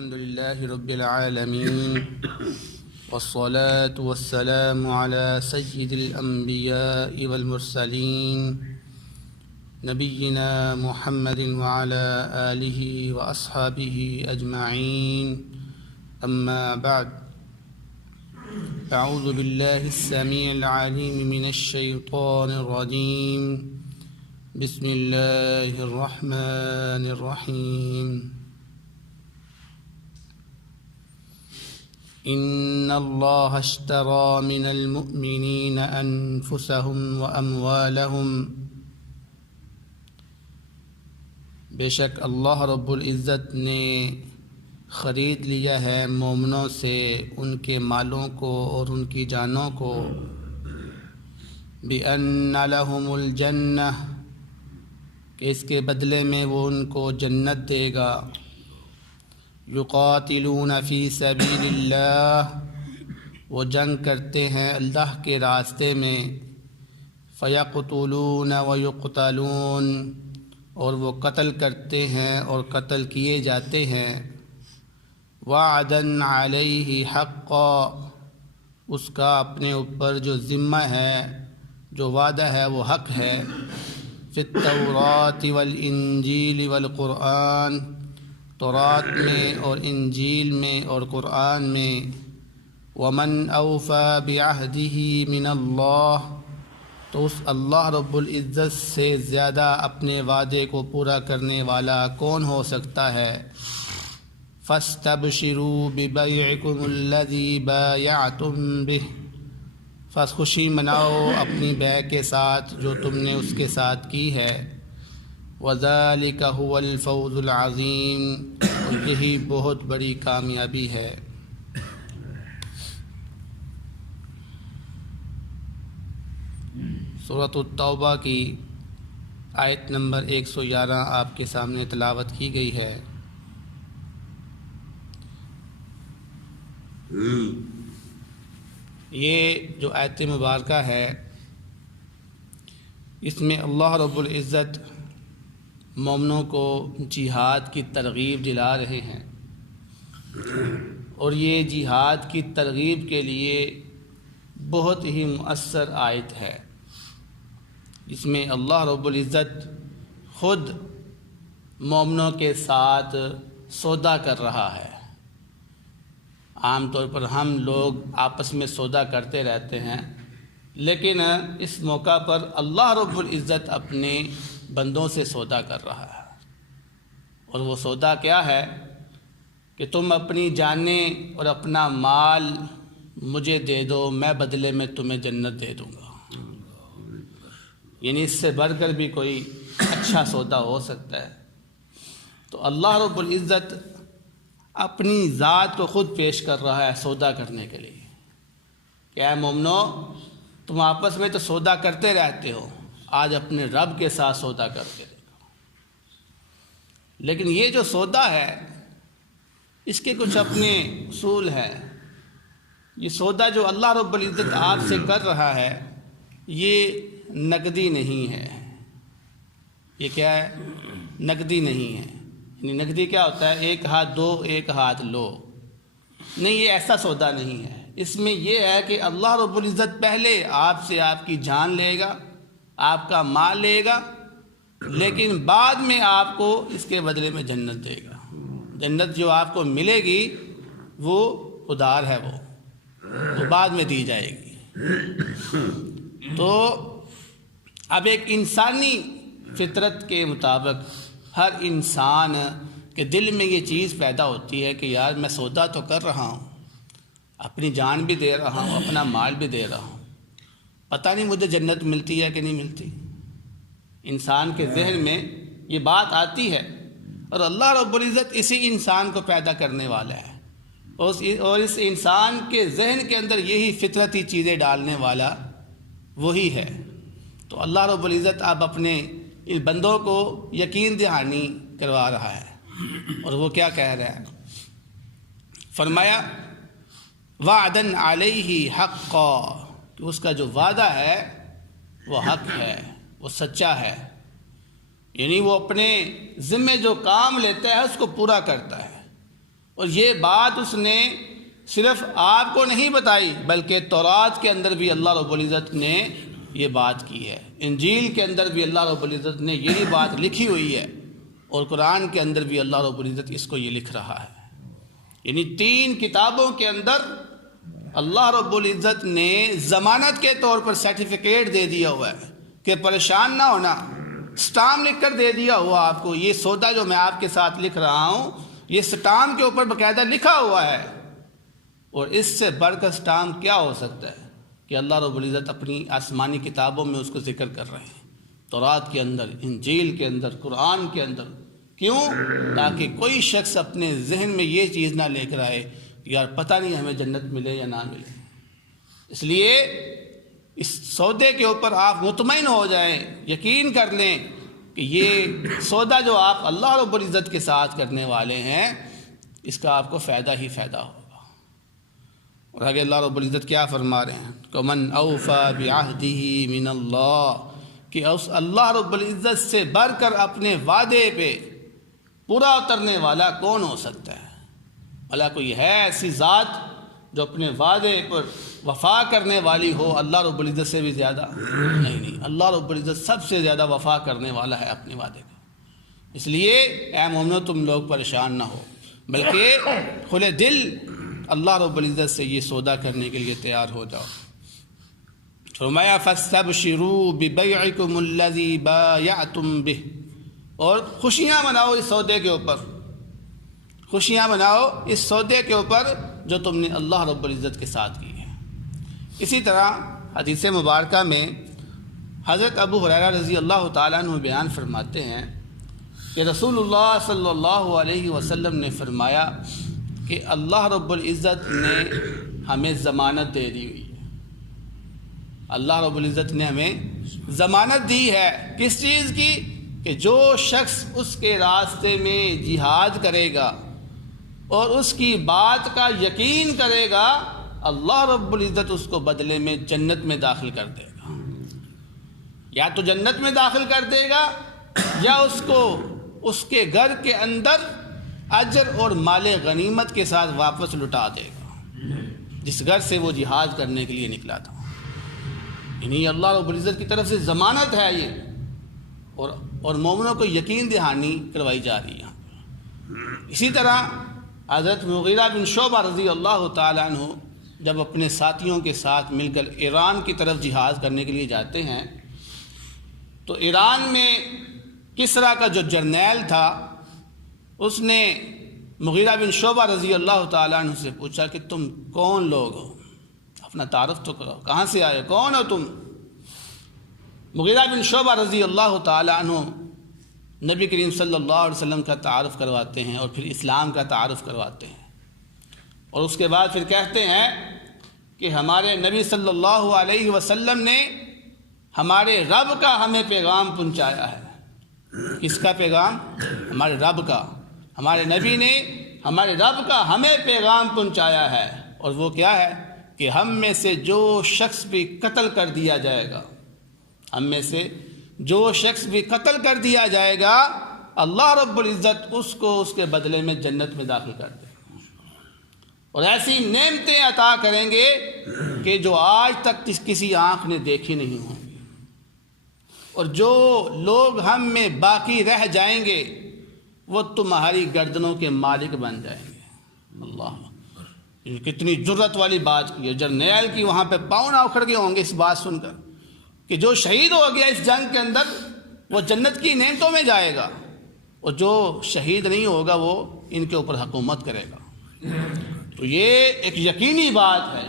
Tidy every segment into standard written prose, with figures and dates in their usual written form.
الحمد لله رب العالمين والصلاة والسلام على سيد الأنبياء والمرسلين نبينا محمد وعلى آله وأصحابه أجمعين أما بعد أعوذ بالله السميع العليم من الشيطان الرجيم بسم الله الرحمن الرحيم إن الله اشترى من المؤمنين أنفسهم وأموالهم بے شک اللہ رب العزت نے خرید لیا ہے مومنوں سے ان کے مالوں کو اور ان کی جانوں کو بِأَنَّ لَهُمُ الْجَنَّةِ کہ اس کے بدلے میں وہ ان کو جنت دے گا یقاتلون فی سبیل اللہ وہ جنگ کرتے ہیں اللہ کے راستے میں فیقتلون ویقتلون اور وہ قتل کرتے ہیں اور قتل کیے جاتے ہیں وعدن علیہ حقا اس کا اپنے اوپر جو ذمہ ہے جو وعدہ ہے وہ حق ہے فی التوراۃ والانجیل والقرآن تورات میں اور انجیل میں اور قرآن میں ومن اوفی بعہدہ من اللہ تو اس اللہ رب العزت سے زیادہ اپنے وعدے کو پورا کرنے والا کون ہو سکتا ہے فاستبشروا ببیعکم الذی بایعتم بہ بس خوشی مناؤ اپنی بیع کے ساتھ جو تم نے اس کے ساتھ کی ہے وذالک هو الفوز العظیم اور یہی بہت بڑی کامیابی ہے سورۃ التوبہ کی آیت نمبر 111 آپ کے سامنے تلاوت کی گئی ہے یہ جو آیت مبارکہ ہے اس میں اللہ رب العزت مومنوں کو جہاد کی ترغیب دلا رہے ہیں اور یہ جہاد کی ترغیب کے لیے بہت ہی مؤثر آیت ہے اس میں اللہ رب العزت خود مومنوں کے ساتھ سودا کر رہا ہے عام طور پر ہم لوگ آپس میں سودا کرتے رہتے ہیں لیکن اس موقع پر اللہ رب العزت اپنے بندوں سے سودا کر رہا ہے اور وہ سودا کیا ہے کہ تم اپنی جانیں اور اپنا مال مجھے دے دو میں بدلے میں تمہیں جنت دے دوں گا یعنی اس سے بڑھ کر بھی کوئی اچھا سودا ہو سکتا ہے تو اللہ رب العزت اپنی ذات کو خود پیش کر رہا ہے سودا کرنے کے لیے کہ اے مومنو تم آپس میں تو سودا کرتے رہتے ہو آج اپنے رب کے ساتھ سودا کر کے دیکھو لیکن یہ جو سودا ہے اس کے کچھ اپنے اصول ہیں یہ سودا جو اللہ رب العزت آپ سے کر رہا ہے یہ نقدی نہیں ہے یہ کیا ہے نقدی نہیں ہے یعنی نقدی کیا ہوتا ہے ایک ہاتھ دو ایک ہاتھ لو نہیں یہ ایسا سودا نہیں ہے اس میں یہ ہے کہ اللہ رب العزت پہلے آپ سے آپ کی جان لے گا آپ کا مال لے گا لیکن بعد میں آپ کو اس کے بدلے میں جنت دے گا جنت جو آپ کو ملے گی وہ ادھار ہے وہ بعد میں دی جائے گی تو اب ایک انسانی فطرت کے مطابق ہر انسان کے دل میں یہ چیز پیدا ہوتی ہے کہ یار میں سودا تو کر رہا ہوں اپنی جان بھی دے رہا ہوں اپنا مال بھی دے رہا ہوں پتہ نہیں مجھے جنت ملتی ہے کہ نہیں ملتی انسان کے ذہن میں یہ بات آتی ہے اور اللہ رب العزت اسی انسان کو پیدا کرنے والا ہے اور اس انسان کے ذہن کے اندر یہی فطرتی چیزیں ڈالنے والا وہی ہے تو اللہ رب العزت اب اپنے ان بندوں کو یقین دہانی کروا رہا ہے اور وہ کیا کہہ رہا ہے فرمایا وعدن علیہ حقا کہ اس کا جو وعدہ ہے وہ حق ہے وہ سچا ہے یعنی وہ اپنے ذمے جو کام لیتا ہے اس کو پورا کرتا ہے اور یہ بات اس نے صرف آپ کو نہیں بتائی بلکہ تورات کے اندر بھی اللہ رب العزت نے یہ بات کی ہے، انجیل کے اندر بھی اللہ رب العزت نے یہی بات لکھی ہوئی ہے، اور قرآن کے اندر بھی اللہ رب العزت اس کو یہ لکھ رہا ہے۔ یعنی 3 کتابوں کے اندر اللہ رب العزت نے ضمانت کے طور پر سرٹیفکیٹ دے دیا ہوا ہے کہ پریشان نہ ہونا، سٹام لکھ کر دے دیا ہوا آپ کو، یہ سودا جو میں آپ کے ساتھ لکھ رہا ہوں یہ سٹام کے اوپر باقاعدہ لکھا ہوا ہے۔ اور اس سے بڑھ کر سٹام کیا ہو سکتا ہے کہ اللہ رب العزت اپنی آسمانی کتابوں میں اس کو ذکر کر رہے ہیں، تورات کے اندر، انجیل کے اندر، قرآن کے اندر۔ کیوں؟ تاکہ کوئی شخص اپنے ذہن میں یہ چیز نہ لے کر آئے کہ یار پتہ نہیں ہمیں جنت ملے یا نہ ملے۔ اس لیے اس سودے کے اوپر آپ مطمئن ہو جائیں، یقین کر لیں کہ یہ سودا جو آپ اللہ رب العزت کے ساتھ کرنے والے ہیں اس کا آپ کو فائدہ ہی فائدہ ہوگا۔ اور آگے اللہ رب العزت کیا فرما رہے ہیں؟ وَمَنْ أَوْفَى بِعَهْدِهِ مِنَ اللَّهِ، کہ اللہ رب العزت سے بڑھ کر اپنے وعدے پہ پورا اترنے والا کون ہو سکتا ہے؟ بھلا کوئی ہے ایسی ذات جو اپنے وعدے پر وفا کرنے والی ہو اللہ رب العزت سے بھی زیادہ؟ نہیں، اللہ رب العزت سب سے زیادہ وفا کرنے والا ہے اپنے وعدے کا۔ اس لیے اے مومنو تم لوگ پریشان نہ ہو، بلکہ کھلے دل اللہ رب العزت سے یہ سودا کرنے کے لیے تیار ہو جاؤ۔ فرمایا فَاسْتَبْشِرُوا بِبَيْعِكُمُ الَّذِي بَايَعْتُمْ بِهِ، اور خوشیاں مناؤ اس سودے کے اوپر، خوشیاں مناؤ اس سودے کے اوپر جو تم نے اللہ رب العزت کے ساتھ کی ہے۔ اسی طرح حدیث مبارکہ میں حضرت ابو ہریرہ رضی اللہ تعالیٰ عنہ بیان فرماتے ہیں کہ رسول اللہ صلی اللہ علیہ وسلم نے فرمایا کہ اللہ رب العزت نے ہمیں ضمانت دے دی ہوئی ہے، اللہ رب العزت نے ہمیں ضمانت دی ہے کس چیز کی؟ کہ جو شخص اس کے راستے میں جہاد کرے گا اور اس کی بات کا یقین کرے گا اللہ رب العزت اس کو بدلے میں جنت میں داخل کر دے گا، یا تو جنت میں داخل کر دے گا یا اس کو اس کے گھر کے اندر اجر اور مال غنیمت کے ساتھ واپس لٹا دے گا جس گھر سے وہ جہاد کرنے کے لیے نکلا تھا۔ یعنی اللہ رب العزت کی طرف سے ضمانت ہے یہ، اور مومنوں کو یقین دہانی کروائی جا رہی ہے۔ اسی طرح حضرت مغیرہ بن شعبہ رضی اللہ تعالیٰ عنہ جب اپنے ساتھیوں کے ساتھ مل کر ایران کی طرف جہاد کرنے کے لیے جاتے ہیں تو ایران میں کسریٰ کا جو جرنیل تھا اس نے مغیرہ بن شعبہ رضی اللہ تعالیٰ عنہ سے پوچھا کہ تم کون لوگ ہو، اپنا تعارف تو کرو، کہاں سے آئے، کون ہو تم؟ مغیرہ بن شعبہ رضی اللہ تعالیٰ عنہ نبی کریم صلی اللہ علیہ وسلم کا تعارف کرواتے ہیں اور پھر اسلام کا تعارف کرواتے ہیں، اور اس کے بعد پھر کہتے ہیں کہ ہمارے نبی صلی اللہ علیہ وسلم نے ہمارے رب کا ہمیں پیغام پہنچایا ہے۔ کس کا پیغام؟ ہمارے رب کا۔ ہمارے نبی نے ہمارے رب کا ہمیں پیغام پہنچایا ہے، اور وہ کیا ہے کہ ہم میں سے جو شخص بھی قتل کر دیا جائے گا، ہم میں سے جو شخص بھی قتل کر دیا جائے گا اللہ رب العزت اس کو اس کے بدلے میں جنت میں داخل کر دے گا، اور ایسی نعمتیں عطا کریں گے کہ جو آج تک کسی آنکھ نے دیکھی نہیں ہوں گی، اور جو لوگ ہم میں باقی رہ جائیں گے وہ تمہاری گردنوں کے مالک بن جائیں گے۔ اللہ، کتنی جرت والی بات کی ہے، جرنیل کی وہاں پہ پاؤں نہ اکھڑ گئے ہوں گے اس بات سن کر کہ جو شہید ہو گیا اس جنگ کے اندر وہ جنت کی نعمتوں میں جائے گا، اور جو شہید نہیں ہوگا وہ ان کے اوپر حکومت کرے گا۔ تو یہ ایک یقینی بات ہے،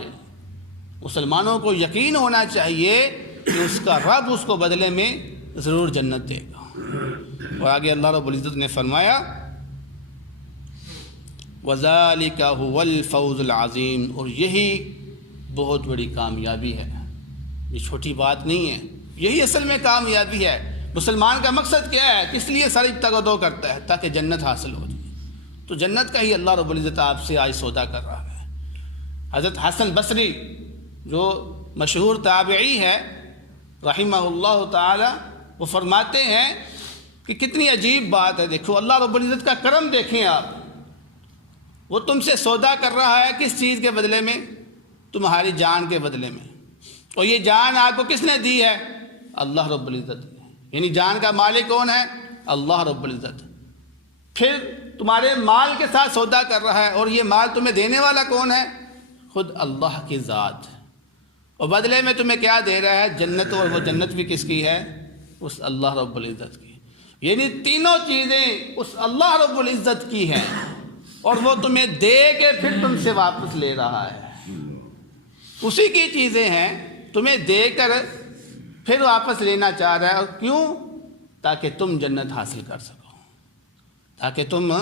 مسلمانوں کو یقین ہونا چاہیے کہ اس کا رب اس کو بدلے میں ضرور جنت دے گا۔ اور آگے اللہ رب العزت نے فرمایا وَذَلِكَ هُوَ الْفَوْزُ الْعَظِيمُ، اور یہی بہت بڑی کامیابی ہے، یہ چھوٹی بات نہیں ہے، یہی اصل میں کامیابی ہے۔ مسلمان کا مقصد کیا ہے، کس لیے ساری تگ و کرتا ہے؟ تاکہ جنت حاصل ہو جائے، تو جنت کا ہی اللہ رب العزت آپ سے آج سودا کر رہا ہے۔ حضرت حسن بصری جو مشہور تابعی ہے رحمہ اللہ تعالی، وہ فرماتے ہیں کہ کتنی عجیب بات ہے، دیکھو اللہ رب العزت کا کرم دیکھیں آپ۔ وہ تم سے سودا کر رہا ہے کس چیز کے بدلے میں؟ تمہاری جان کے بدلے میں. اور یہ جان آپ کو کس نے دی ہے؟ اللہ رب العزت نے. یعنی جان کا مالک کون ہے؟ اللہ رب العزت. پھر تمہارے مال کے ساتھ سودا کر رہا ہے، اور یہ مال تمہیں دینے والا کون ہے؟ خود اللہ کی ذات. اور بدلے میں تمہیں کیا دے رہا ہے؟ جنت. اور وہ جنت بھی کس کی ہے؟ اس اللہ رب العزت کی. یعنی تینوں چیزیں اس اللہ رب العزت کی ہیں، اور وہ تمہیں دے کے پھر تم سے واپس لے رہا ہے. اسی کی چیزیں ہیں، تمہیں دے کر پھر واپس لینا چاہ رہا ہے. اور کیوں؟ تاکہ تم جنت حاصل کر سکو، تاکہ تم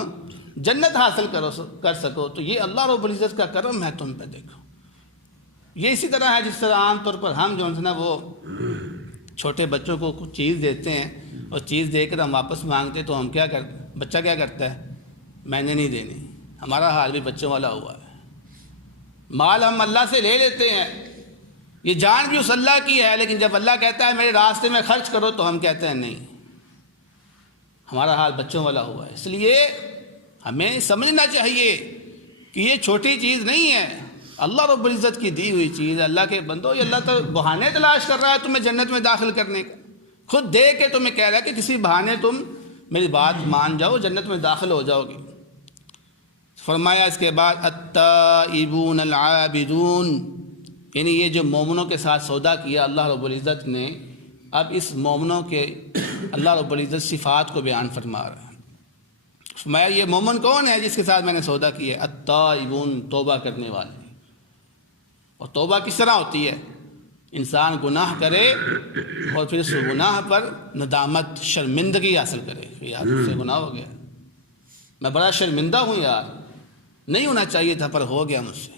جنت حاصل کر سکو. تو یہ اللہ رب العزت کا کرم ہے تم پہ. دیکھو یہ اسی طرح ہے جس طرح عام طور پر ہم جو ہے نا وہ چھوٹے بچوں کو کچھ چیز دیتے ہیں، اور چیز دے کر ہم واپس مانگتے ہیں، تو ہم کیا کرتے؟ بچہ کیا کرتا ہے؟ میں نے نہیں دینی. ہمارا حال بھی بچوں والا ہوا ہے. مال ہم اللہ سے لے لیتے ہیں، یہ جان بھی اس اللہ کی ہے، لیکن جب اللہ کہتا ہے میرے راستے میں خرچ کرو تو ہم کہتے ہیں نہیں. ہمارا حال بچوں والا ہوا ہے. اس لیے ہمیں سمجھنا چاہیے کہ یہ چھوٹی چیز نہیں ہے، اللہ رب العزت کی دی ہوئی چیز ہے. اللہ کے بندو، یہ اللہ تعالیٰ بہانے تلاش کر رہا ہے تمہیں جنت میں داخل کرنے کا. خود دے کے تمہیں کہہ رہا ہے کہ کسی بہانے تم میری بات مان جاؤ، جنت میں داخل ہو جاؤ گے. فرمایا اس کے بعد التائبون العابدون، یعنی یہ جو مومنوں کے ساتھ سودا کیا اللہ رب العزت نے، اب اس مومنوں کے اللہ رب العزت صفات کو بیان فرما رہا ہے. فرمایا یہ مومن کون ہے جس کے ساتھ میں نے سودا کیا ہے؟ التائبون، توبہ کرنے والے. اور توبہ کس طرح ہوتی ہے؟ انسان گناہ کرے اور پھر اس گناہ پر ندامت، شرمندگی حاصل کرے کہ یار مجھ سے گناہ ہو گیا، میں بڑا شرمندہ ہوں، یار نہیں ہونا چاہیے تھا پر ہو گیا مجھ سے.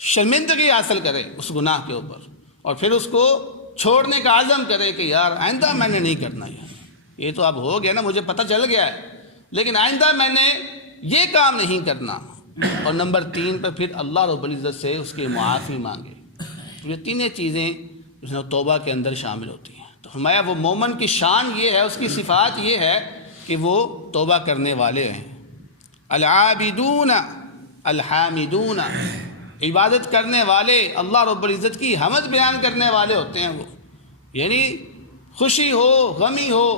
شرمندگی حاصل کرے اس گناہ کے اوپر، اور پھر اس کو چھوڑنے کا عزم کرے کہ یار آئندہ میں نے نہیں کرنا. یہ تو اب ہو گیا نا، مجھے پتہ چل گیا ہے، لیکن آئندہ میں نے یہ کام نہیں کرنا. اور نمبر 3 پہ پھر اللہ رب العزت سے اس کی معافی مانگے. یہ تینیں چیزیں جو ہے توبہ کے اندر شامل ہوتی ہیں. تو فرمایا وہ مومن کی شان یہ ہے، اس کی صفات یہ ہے کہ وہ توبہ کرنے والے ہیں. العابدون الحامدون، عبادت کرنے والے، اللہ رب العزت کی حمد بیان کرنے والے ہوتے ہیں وہ. یعنی خوشی ہو، غمی ہو،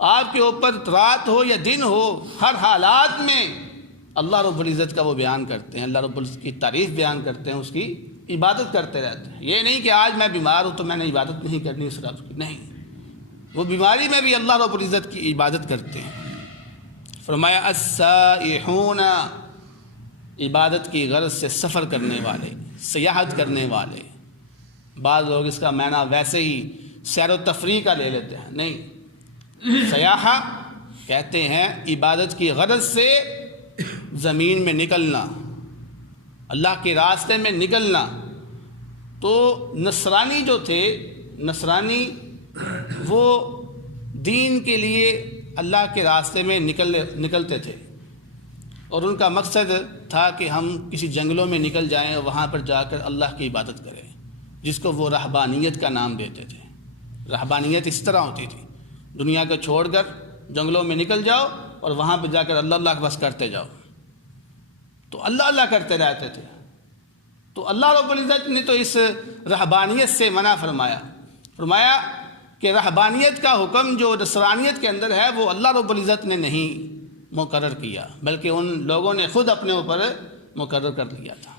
آپ کے اوپر رات ہو یا دن ہو، ہر حالات میں اللہ رب العزت کا وہ بیان کرتے ہیں، اللہ رب العزت کی تعریف بیان کرتے ہیں، اس کی عبادت کرتے رہتے ہیں. یہ نہیں کہ آج میں بیمار ہوں تو میں نے عبادت نہیں کرنی اس رب کی، نہیں، وہ بیماری میں بھی اللہ رب العزت کی عبادت کرتے ہیں. فرمایا السائحون، عبادت کی غرض سے سفر کرنے والے، سیاحت کرنے والے. بعض لوگ اس کا معنی ویسے ہی سیر و تفریح کا لے لیتے ہیں، نہیں. سیاحہ کہتے ہیں عبادت کی غرض سے زمین میں نکلنا، اللہ کے راستے میں نکلنا. تو نصرانی جو تھے، نصرانی وہ دین کے لیے اللہ کے راستے میں نکلتے تھے، اور ان کا مقصد تھا کہ ہم کسی جنگلوں میں نکل جائیں اور وہاں پر جا کر اللہ کی عبادت کریں، جس کو وہ رہبانیت کا نام دیتے تھے. رہبانیت اس طرح ہوتی تھی، دنیا کو چھوڑ کر جنگلوں میں نکل جاؤ اور وہاں پہ جا کر اللہ اللہ بس کرتے جاؤ. تو اللہ اللہ کرتے رہتے تھے. تو اللہ رب العزت نے تو اس رہبانیت سے منع فرمایا. فرمایا کہ رہبانیت کا حکم جو نصرانیت کے اندر ہے وہ اللہ رب العزت نے نہیں مقرر کیا، بلکہ ان لوگوں نے خود اپنے اوپر مقرر کر لیا تھا.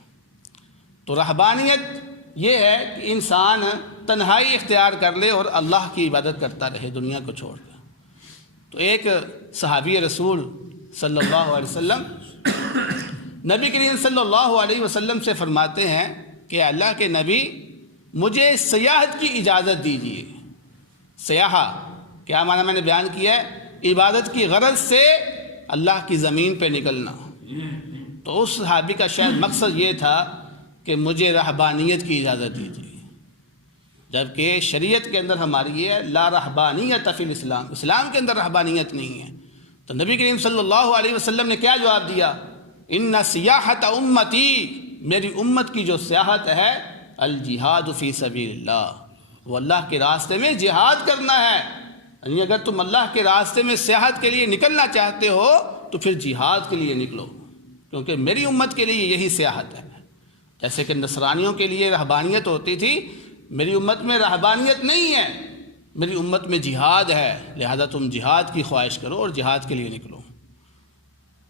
تو رہبانیت یہ ہے کہ انسان تنہائی اختیار کر لے اور اللہ کی عبادت کرتا رہے دنیا کو چھوڑ کر. تو ایک صحابی رسول صلی اللہ علیہ وسلم نبی کریم صلی اللہ علیہ وسلم سے فرماتے ہیں کہ اللہ کے نبی مجھے سیاحت کی اجازت دیجیے. سیاحہ کیا معنی میں نے بیان کیا ہے؟ عبادت کی غرض سے اللہ کی زمین پہ نکلنا. تو اس صحابی کا شاید مقصد یہ تھا کہ مجھے رہبانیت کی اجازت دیجیے، جبکہ شریعت کے اندر ہماری یہ ہے لا رہبانیت فی الاسلام، اسلام کے اندر رہبانیت نہیں ہے. تو نبی کریم صلی اللہ علیہ وسلم نے کیا جواب دیا؟ ان سیاحت امتی، میری امت کی جو سیاحت ہے الجہاد فی سبیل اللہ، وہ اللہ کے راستے میں جہاد کرنا ہے. یعنی اگر تم اللہ کے راستے میں سیاحت کے لیے نکلنا چاہتے ہو تو پھر جہاد کے لیے نکلو. کیونکہ میری امت کے لیے یہی سیاحت ہے. جیسے کہ نصرانیوں کے لیے رہبانیت ہوتی تھی، میری امت میں رہبانیت نہیں ہے، میری امت میں جہاد ہے، لہذا تم جہاد کی خواہش کرو اور جہاد کے لیے نکلو.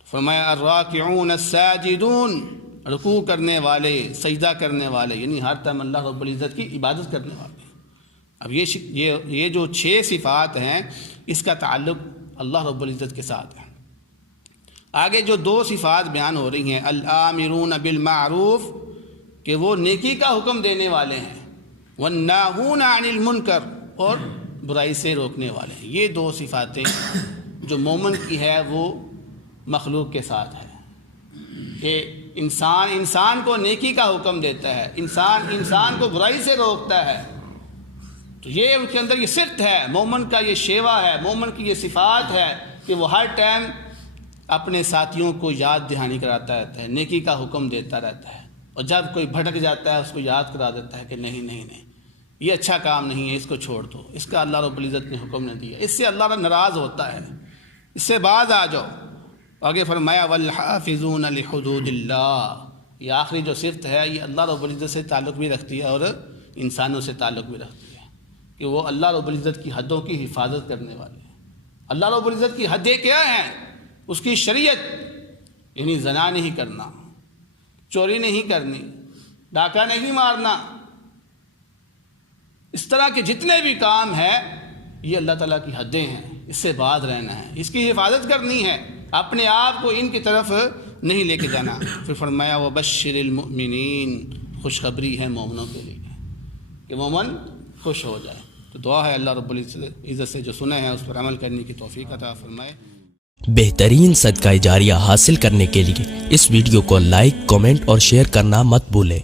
فرمایا الراکعون الساجدون، رکوع کرنے والے، سجدہ کرنے والے، یعنی ہر ٹائم اللہ رب العزت کی عبادت کرنے والے. اب یہ جو 6 صفات ہیں اس کا تعلق اللہ رب العزت کے ساتھ ہے. آگے جو 2 صفات بیان ہو رہی ہیں، الآمرون بالمعروف کہ وہ نیکی کا حکم دینے والے ہیں، والناہون عن المنکر اور برائی سے روکنے والے ہیں. یہ 2 صفاتیں جو مومن کی ہے وہ مخلوق کے ساتھ ہے کہ انسان کو نیکی کا حکم دیتا ہے، انسان کو برائی سے روکتا ہے. تو یہ ان کے اندر یہ صفت ہے، مومن کا یہ شیوا ہے، مومن کی یہ صفات ہے کہ وہ ہر ٹائم اپنے ساتھیوں کو یاد دہانی کراتا رہتا ہے، نیکی کا حکم دیتا رہتا ہے، اور جب کوئی بھٹک جاتا ہے اس کو یاد کرا دیتا ہے کہ نہیں یہ اچھا کام نہیں ہے، اس کو چھوڑ دو، اس کا اللہ رب العزت نے حکم نہیں دیا. اس سے اللہ ناراض ہوتا ہے، اس سے باز آ جاؤ. آگے فرمایا والحافظون لحدود اللہ، یہ آخری جو صفت ہے یہ اللہ رب العزت سے تعلق بھی رکھتی ہے اور انسانوں سے تعلق بھی رکھتی ہے کہ وہ اللہ رب العزت کی حدوں کی حفاظت کرنے والے ہیں. اللہ رب العزت کی حدیں کیا ہیں؟ اس کی شریعت، یعنی زنا نہیں کرنا، چوری نہیں کرنی، ڈاکہ نہیں مارنا، اس طرح کے جتنے بھی کام ہیں یہ اللہ تعالیٰ کی حدیں ہیں، اس سے باز رہنا ہے، اس کی حفاظت کرنی ہے، اپنے آپ کو ان کی طرف نہیں لے کے جانا. پھر فرمایا وبشر المؤمنین، خوشخبری ہے مومنوں کے لیے کہ مومن خوش ہو جائے. تو دعا ہے اللہ رب العزت سے جو سنے ہیں اس پر عمل کرنے کی توفیق عطا فرمائے. بہترین صدقہ جاریہ حاصل کرنے کے لیے اس ویڈیو کو لائک، کمنٹ اور شیئر کرنا مت بھولیں.